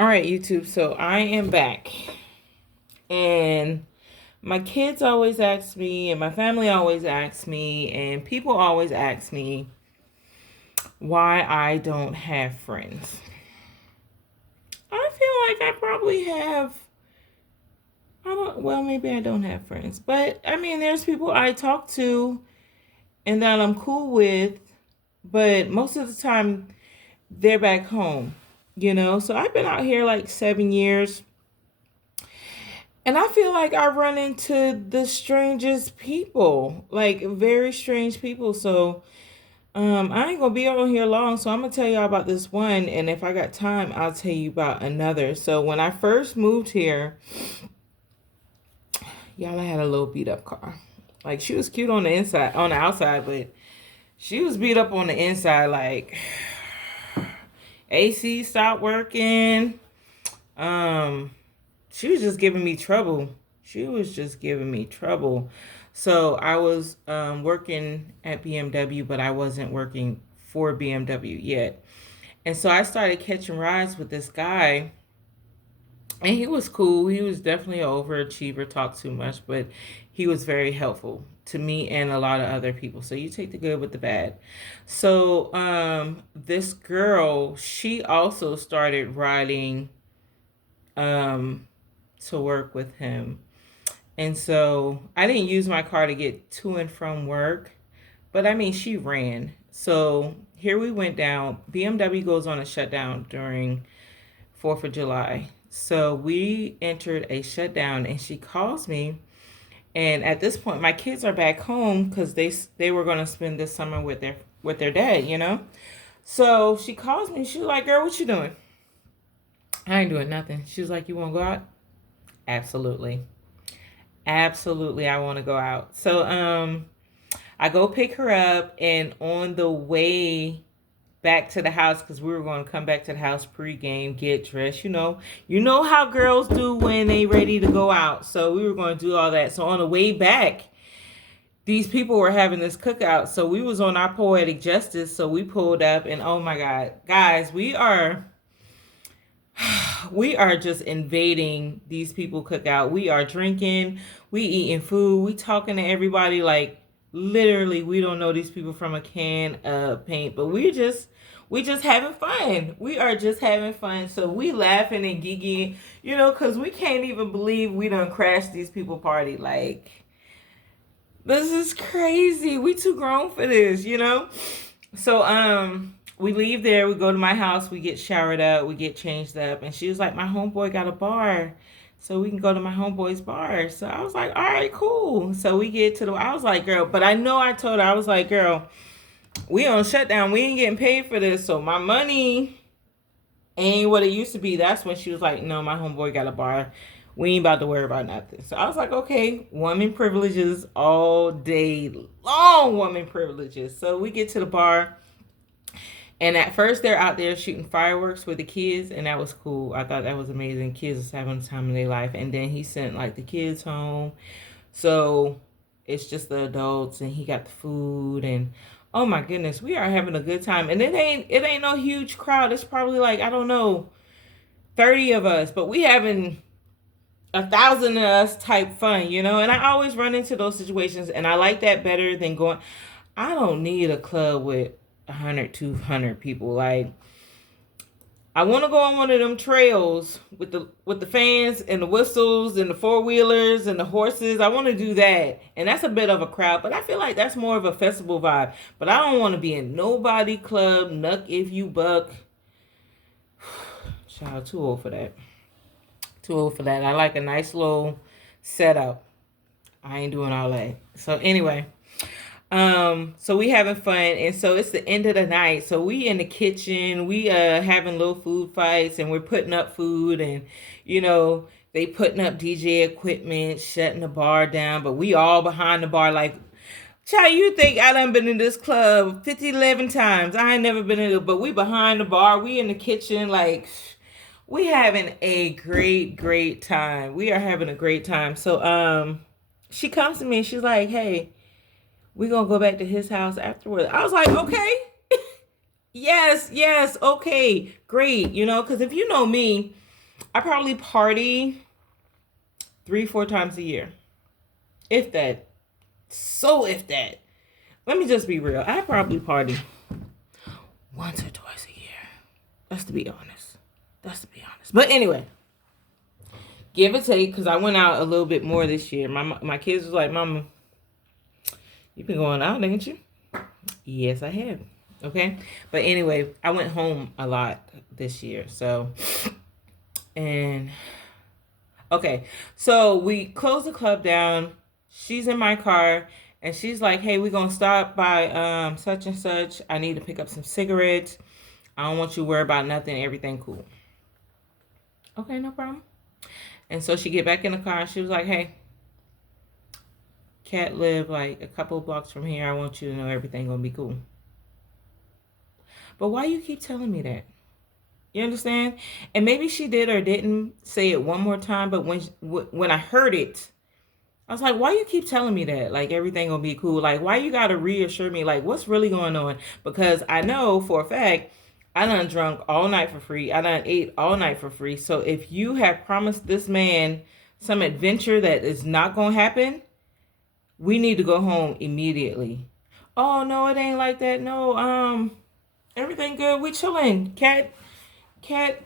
All right, YouTube. So I am back. And my kids always ask me, and my family always asks me, and people always ask me why I don't have friends. I feel like I probably have. Well, maybe I don't have friends. But I mean, there's people I talk to and that I'm cool with, but most of the time they're back home, So I've been out here like 7 years. And I feel like I run into the strangest people, like very strange people. So I ain't gonna be on here long. So I'm gonna tell y'all about this one, and if I got time, I'll tell you about another. So when I first moved here, y'all, I had a little beat up car. Like she was cute on the inside, on the outside, but she was beat up on the inside. Like AC stopped working. Um, she was just giving me trouble. She was just giving me trouble. So I was working at BMW, but I wasn't working for BMW yet. And so I started catching rides with this guy. And he was cool. He was definitely an overachiever, talked too much, but he was very helpful to me and a lot of other people. So you take the good with the bad. So this girl, she also started riding um, to work with him. And so I didn't use my car to get to and from work, but I mean, she ran. So here we went down. BMW goes on a shutdown during 4th of July. So we entered a shutdown and she calls me. And at this point, my kids are back home because they were going to spend this summer with their dad. So she calls me. She's like, "Girl, what you doing?" I ain't doing nothing. She's like, "You want to go out?" Absolutely. Absolutely, I want to go out. So I go pick her up, and on the way back to the house, because we were going to come back to the house pregame, get dressed. You know how girls do when they ready to go out. So we were going to do all that. So on the way back, these people were having this cookout. So we was on our poetic justice. So we pulled up, and oh my God, guys, we are just invading these people cookout. We are drinking, we eating food, we talking to everybody like literally we don't know these people from a can of paint, but we just having fun. We are just having fun. So we laughing and giggling, because we can't even believe we done crashed these people party. Like, this is crazy. We too grown for this. So we leave there, we go to my house, we get showered up, we get changed up, and she was like, "My homeboy got a bar, so we can go to my homeboy's bar." So I was like, "All right, cool." So we get to I was like, "Girl," but I know I told her, I was like, "Girl, we on shutdown, we ain't getting paid for this, so my money ain't what it used to be." That's when she was like, "No, my homeboy got a bar. We ain't about to worry about nothing." So I was like, "Okay, woman privileges all day long, woman privileges." So we get to the bar. And at first, they're out there shooting fireworks with the kids, and that was cool. I thought that was amazing. Kids was having the time of their life. And then he sent like the kids home, so it's just the adults, and he got the food, and oh my goodness, we are having a good time. And it ain't no huge crowd. It's probably like, I don't know, 30 of us, but we having 1,000 of us type fun. And I always run into those situations, and I like that better than going. I don't need a club with 100, 200 people. Like, I want to go on one of them trails with the fans and the whistles and the four-wheelers and the horses. I want to do that. And that's a bit of a crowd, but I feel like that's more of a festival vibe. But I don't want to be in nobody club, nuck if you buck. Child, too old for that. Too old for that. I like a nice little setup. I ain't doing all that. So anyway, so we having fun, and so it's the end of the night. So we in the kitchen, we having little food fights, and we're putting up food, and they putting up DJ equipment, shutting the bar down, but we all behind the bar like, child, you think I done been in this club 50, 11 times? I ain't never been in it, but we behind the bar, we in the kitchen, like, we having a great, great time. We are having a great time. So she comes to me and she's like, "Hey, we're gonna go back to his house afterwards." I was like, "Okay." Yes, okay, great. Because if you know me, I probably party 3-4 times a year. If that. So if that. Let me just be real. I probably party once or twice a year. That's to be honest. But anyway, give or take, because I went out a little bit more this year. My kids was like, Mama, you've been going out, ain't you? Yes, I have. Okay. But anyway, I went home a lot this year. So, and okay. So we closed the club down. She's in my car and she's like, hey, we're going to stop by such and such. I need to pick up some cigarettes. I don't want you to worry about nothing. Everything cool. Okay, no problem. And so she get back in the car and she was like, hey, Cat live like a couple of blocks from here. I want you to know everything going to be cool. But why you keep telling me that? You understand? And maybe she did or didn't say it one more time. But when I heard it, I was like, why you keep telling me that? Like, everything gonna be cool. Like, why you gotta reassure me? Like, what's really going on? Because I know for a fact, I done drunk all night for free. I done ate all night for free. So if you have promised this man some adventure that is not gonna happen, we need to go home immediately. Oh, no, it ain't like that. No, everything good. We chilling. Cat,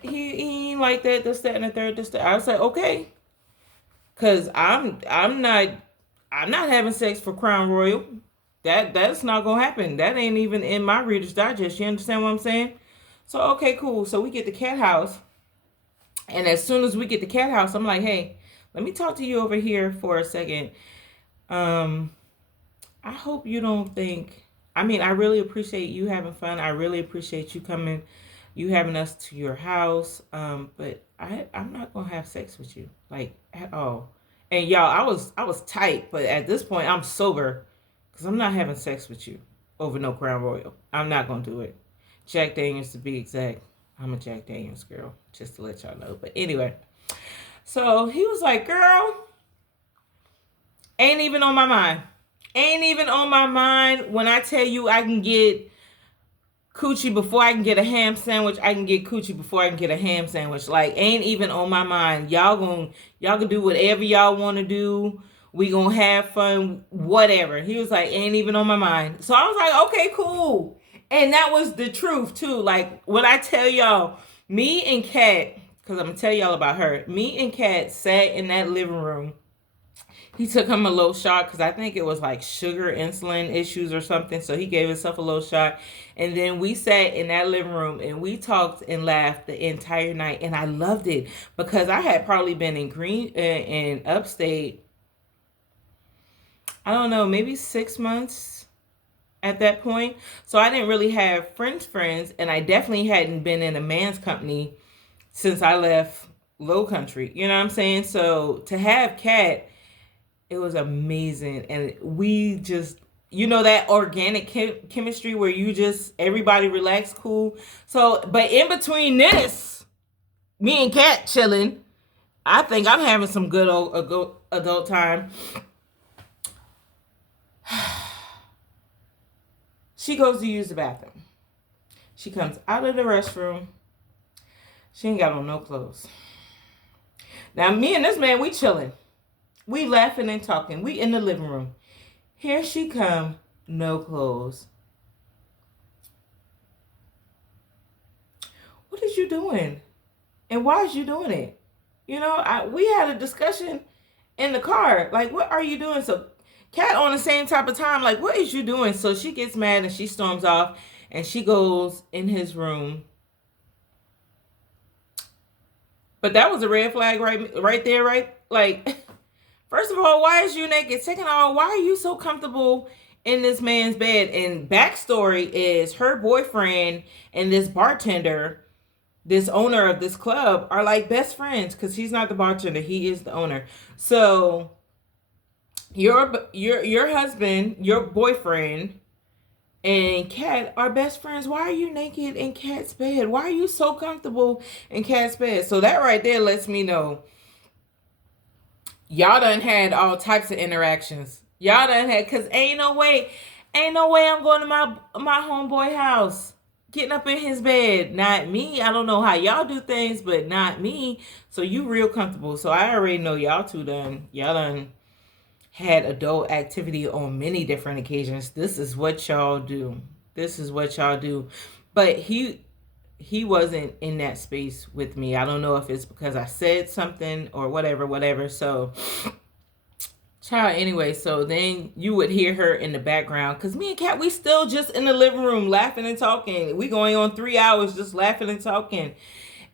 he ain't like that. This, that, and the third. This, that. I was like, okay. Cause I'm not having sex for Crown Royal. That's not gonna happen. That ain't even in my Reader's Digest. You understand what I'm saying? So okay, cool. So we get the cat house, and as soon as we get the cat house, I'm like, hey, let me talk to you over here for a second. I hope you don't think. I mean, I really appreciate you having fun. I really appreciate you coming, you having us to your house. But I'm not gonna have sex with you, like, at all. And y'all, I was tight, but at this point I'm sober, because I'm not having sex with you over no Crown Royal. I'm not gonna do it. Jack Daniels to be exact. I'm a Jack Daniels girl, just to let y'all know. But anyway, so he was like, girl, ain't even on my mind. Ain't even on my mind. When I tell you I can get coochie before I can get a ham sandwich, I can get coochie before I can get a ham sandwich. Like, ain't even on my mind. Y'all can do whatever y'all want to do. We gonna have fun, whatever. He was like, ain't even on my mind. So I was like, okay, cool. And that was the truth too. Like, when I tell y'all, me and Kat, because I'm gonna tell y'all about her, me and Kat sat in that living room. He took him a little shot because I think it was like sugar insulin issues or something. So he gave himself a little shot. And then we sat in that living room and we talked and laughed the entire night. And I loved it because I had probably been in upstate, I don't know, maybe 6 months at that point. So I didn't really have friends. And I definitely hadn't been in a man's company since I left Low Country. You know what I'm saying? So to have Kat, it was amazing. And we just, that organic chemistry where you just, everybody relax, cool. So, but in between this, me and Kat chilling, I think I'm having some good old adult time. She goes to use the bathroom. She comes out of the restroom. She ain't got on no clothes. Now, me and this man, we chilling. We laughing and talking. We in the living room. Here she come, no clothes. What is you doing? And why is you doing it? We had a discussion in the car. Like, what are you doing? So Kat on the same type of time, like, what is you doing? So she gets mad and she storms off and she goes in his room. But that was a red flag right there, right? Like, first of all, why is you naked? Second of all, why are you so comfortable in this man's bed? And backstory is her boyfriend and this bartender, this owner of this club, are like best friends because he's not the bartender. He is the owner. So your husband, your boyfriend, and Kat are best friends. Why are you naked in Kat's bed? Why are you so comfortable in Kat's bed? So that right there lets me know y'all done had all types of interactions. Y'all done had, because ain't no way I'm going to my homeboy house getting up in his bed. Not me. I don't know how y'all do things, but not me. So you real comfortable. So I already know y'all two y'all done had adult activity on many different occasions. This is what y'all do. This is what y'all do. But he wasn't in that space with me. I don't know if it's because I said something or whatever. So child, anyway, so then you would hear her in the background, because me and Kat, we still just in the living room laughing and talking. We going on 3 hours just laughing and talking.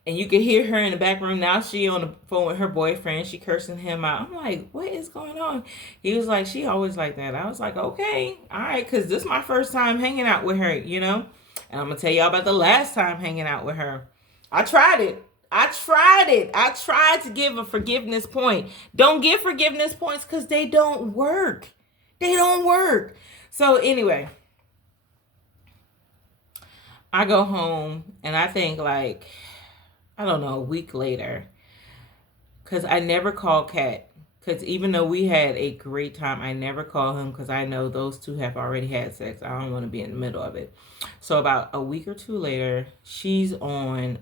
And you could hear her in the back room. Now she on the phone with her boyfriend. She cursing him out. I'm like, what is going on? He was like, she always like that. I was like, okay, all right, because this is my first time hanging out with her, you know? And I'm going to tell y'all about the last time hanging out with her. I tried it. I tried to give a forgiveness point. Don't give forgiveness points because they don't work. They don't work. So anyway, I go home and I think like, I don't know, a week later, because I never called Kat. Because even though we had a great time, I never call him because I know those two have already had sex. I don't want to be in the middle of it. So about a week or two later, she's on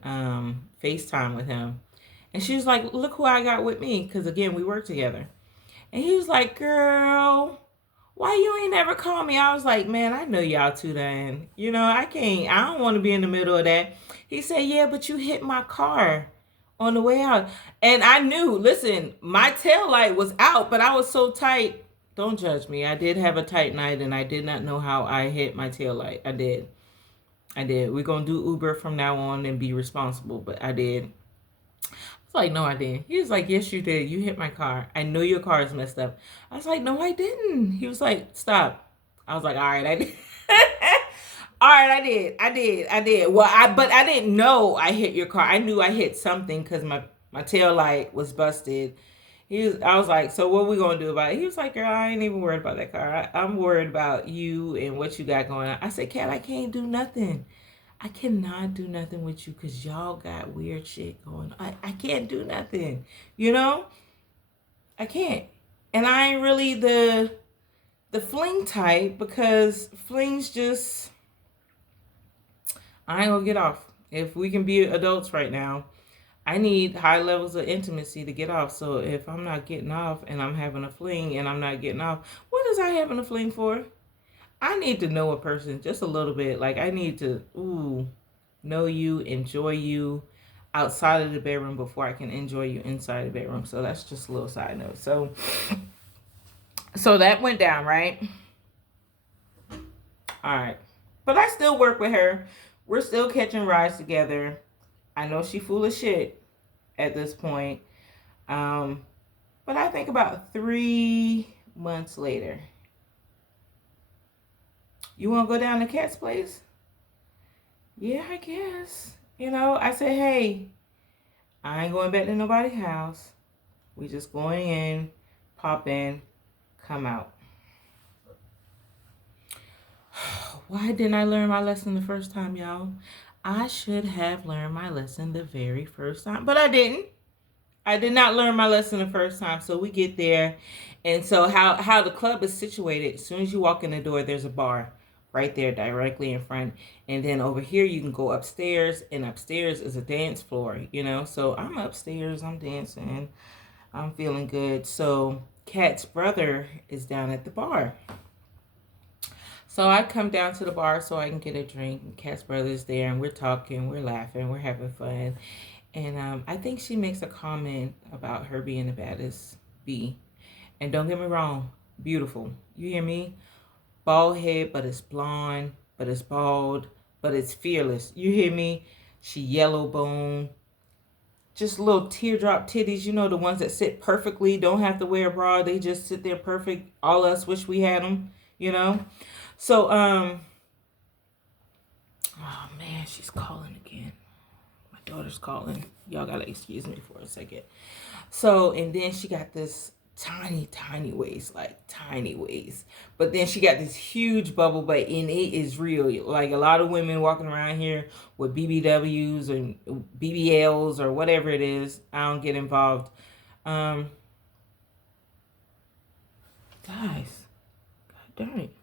FaceTime with him. And she was like, look who I got with me. Because again, we work together. And he was like, girl, why you ain't never call me? I was like, man, I know y'all two then. You know, I don't want to be in the middle of that. He said, yeah, but you hit my car on the way out. And I knew, listen, my tail light was out, but I was so tight. Don't judge me. I did have a tight night and I did not know how I hit my tail light. I did. We're going to do Uber from now on and be responsible, but I did. I was like, no, I didn't. He was like, yes, you did. You hit my car. I know your car is messed up. I was like, no, I didn't. He was like, stop. I was like, all right, I did. All right, I did. Well, but I didn't know I hit your car. I knew I hit something because my tail light was busted. I was like, so what are we going to do about it? He was like, girl, I ain't even worried about that car. I'm worried about you and what you got going on. I said, Kat, I can't do nothing. I cannot do nothing with you because y'all got weird shit going on. I can't do nothing, you know? I can't. And I ain't really the fling type because flings just, I ain't gonna get off. If we can be adults right now, I need high levels of intimacy to get off. So if I'm not getting off and I'm having a fling and I'm not getting off, what is I having a fling for? I need to know a person just a little bit. Like I need to, know you, enjoy you outside of the bedroom before I can enjoy you inside the bedroom. So that's just a little side note. So that went down, right? All right. But I still work with her. We're still catching rides together. I know she full of shit at this point. But I think about 3 months later, you want to go down to Kat's place? Yeah, I guess. You know, I said, hey, I ain't going back to nobody's house. We just going in, pop in, come out. Why didn't I learn my lesson the first time, y'all? I should have learned my lesson the very first time, but I didn't. I did not learn my lesson the first time. So we get there. And so how the club is situated, as soon as you walk in the door, there's a bar right there directly in front. And then over here, you can go upstairs. And upstairs is a dance floor, you know. So I'm upstairs. I'm dancing. I'm feeling good. So Kat's brother is down at the bar. So I come down to the bar so I can get a drink. And Kat's brother's there. And we're talking. We're laughing. We're having fun. And I think she makes a comment about her being the baddest bee. And don't get me wrong, beautiful. You hear me? Bald head, but it's blonde, but it's bald, but it's fearless. You hear me? She yellow bone. Just little teardrop titties, you know, the ones that sit perfectly, don't have to wear a bra. They just sit there perfect. All us wish we had them, you know? So, oh man, she's calling again. Daughter's calling. Y'all gotta excuse me for a second. So, and then she got this tiny waist, like tiny waist. But then she got this huge bubble butt, and it is real. Like a lot of women walking around here with BBWs and BBLs or whatever it is. I don't get involved. Guys, God darn it.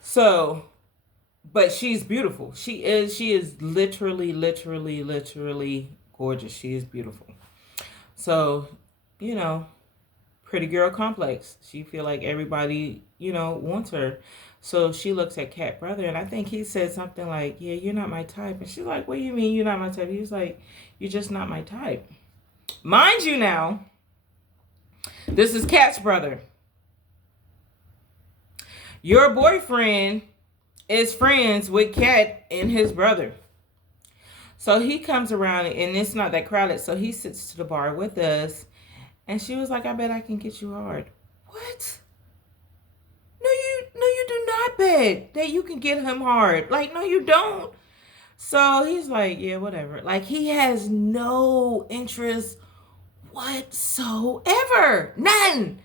So But she's beautiful. She is literally gorgeous. She is beautiful. So, you know, pretty girl complex. She feel like everybody, wants her. So she looks at Cat brother, and I think he said something like, "Yeah, you're not my type." And she's like, "What do you mean you're not my type?" He was like, "You're just not my type." Mind you now, this is Cat's brother. Your boyfriend is friends with Cat and his brother. So he comes around, and it's not that crowded, so he sits to the bar with us. And she was like, "I bet I can get you hard." What? No, you do not bet that you can get him hard. Like, no, you don't. So he's like, "Yeah, whatever." Like, he has no interest whatsoever. None.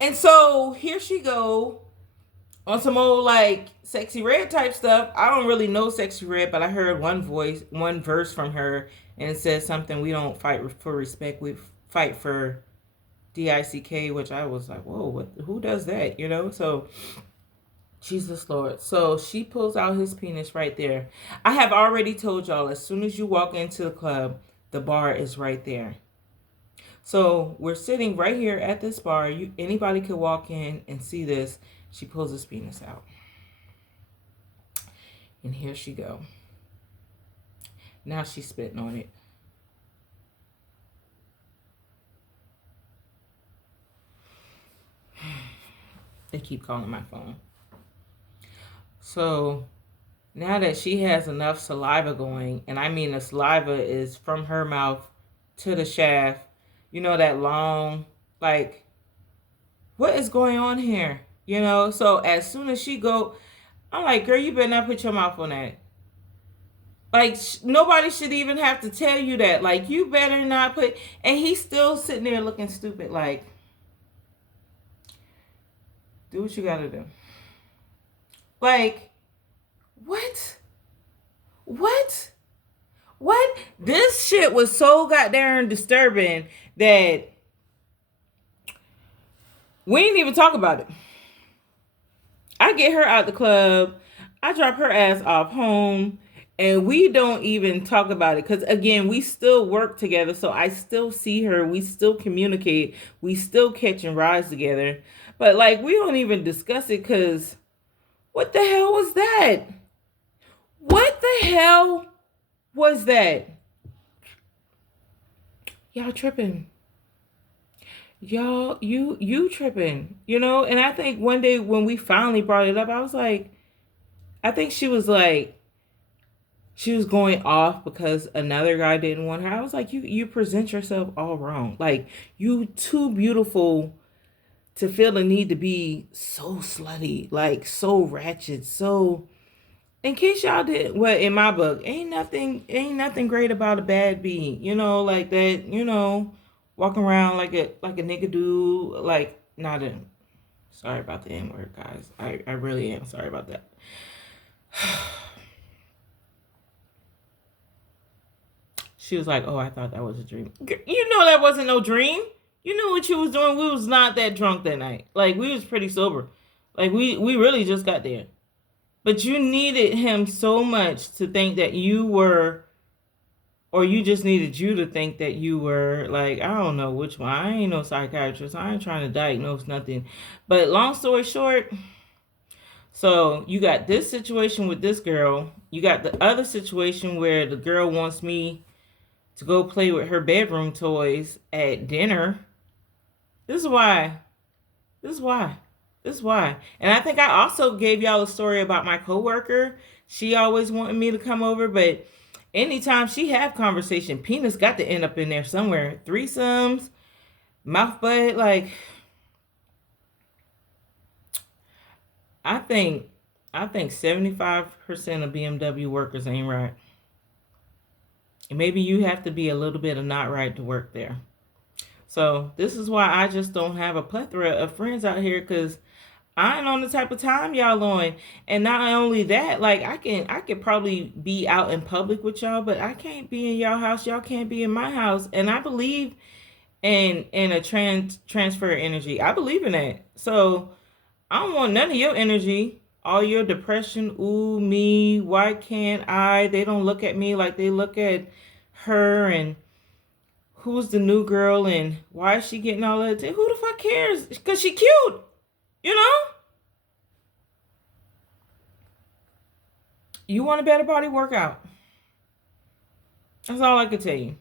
And so here she go on some old like Sexy Red type stuff. I don't really know Sexy Red, but I heard one verse from her, and it says something, "We don't fight for respect, we fight for DICK," which I was like, whoa, who does that? So Jesus Lord. So she pulls out his penis right there. I have already told y'all, as soon as you walk into the club, the bar is right there. So we're sitting right here at this bar. Anybody could walk in and see this. She pulls his penis out. And here she go. Now she's spitting on it. They keep calling my phone. So now that she has enough saliva going, and I mean the saliva is from her mouth to the shaft, that long, like, what is going on here? So as soon as she go, I'm like, "Girl, you better not put your mouth on that." Like, nobody should even have to tell you that. Like, you better not put, and he's still sitting there looking stupid, like, do what you gotta do. Like, what? This shit was so goddamn disturbing that we didn't even talk about it. I get her out the club. I drop her ass off home. And we don't even talk about it. Because, again, we still work together. So I still see her. We still communicate. We still catching rides together. But, like, we don't even discuss it because what the hell was that? What the hell was that? Y'all tripping. Y'all, you tripping. And I think one day when we finally brought it up, I was like, I think she was like, she was going off because another guy didn't want her. I was like, you present yourself all wrong. Like, you too beautiful to feel the need to be so slutty, like so ratchet, so. In case y'all did, well, in my book, ain't nothing great about a bad bee. Like that. Walking around like a nigga do, like not a. Sorry about the N word, guys. I really am sorry about that. She was like, "Oh, I thought that was a dream." That wasn't no dream. You knew what you was doing. We was not that drunk that night. Like, we was pretty sober. Like, we really just got there. But you needed him so much to think that you were, or you just needed you to think that you were, like, I don't know which one. I ain't no psychiatrist. I ain't trying to diagnose nothing. But long story short, so you got this situation with this girl. You got the other situation where the girl wants me to go play with her bedroom toys at dinner. This is why. And I think I also gave y'all a story about my coworker. She always wanted me to come over, but anytime she have conversation, penis got to end up in there somewhere. Threesomes, mouth butt, like, I think 75% of BMW workers ain't right. And maybe you have to be a little bit of not right to work there. So this is why I just don't have a plethora of friends out here, because I ain't on the type of time y'all on. And not only that, like, I could probably be out in public with y'all, but I can't be in y'all house. Y'all can't be in my house. And I believe in a transfer energy. I believe in that. So I don't want none of your energy all your depression, ooh, me, why can't I? They don't look at me like they look at her, and who's the new girl, and why is she getting all that attention? Who the fuck cares? Because she cute, you know? You want a better body, workout. That's all I can tell you.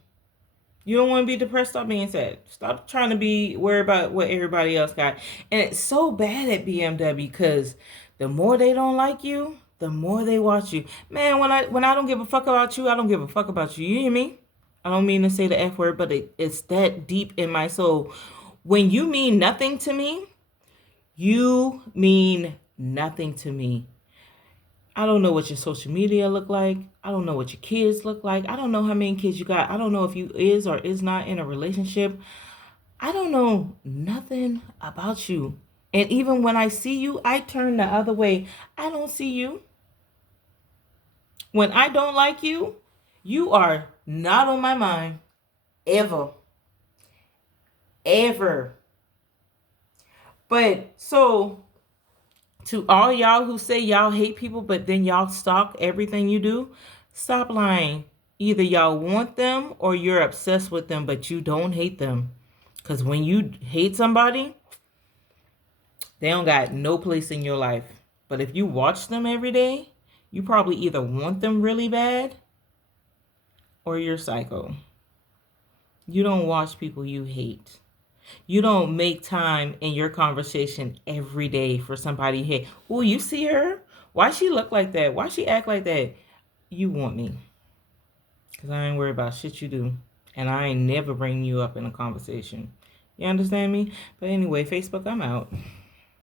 You don't want to be depressed, stop being sad. Stop trying to be worried about what everybody else got. And it's so bad at BMW because the more they don't like you, the more they watch you. Man, when I don't give a fuck about you, I don't give a fuck about you. You hear me? I don't mean to say the F word, but it's that deep in my soul. When you mean nothing to me, you mean nothing to me. I don't know what your social media look like. I don't know what your kids look like. I don't know how many kids you got. I don't know if you is or is not in a relationship. I don't know nothing about you. And even when I see you, I turn the other way. I don't see you. When I don't like you, you are not on my mind. Ever. Ever. But so to all y'all who say y'all hate people, but then y'all stalk everything you do, stop lying. Either y'all want them or you're obsessed with them, but you don't hate them. Because when you hate somebody, they don't got no place in your life. But if you watch them every day, you probably either want them really bad or you're psycho. You don't watch people you hate. You don't make time in your conversation every day for somebody. Hey, oh, you see her? Why she look like that? Why she act like that? You want me. Because I ain't worried about shit you do. And I ain't never bring you up in a conversation. You understand me? But anyway, Facebook, I'm out.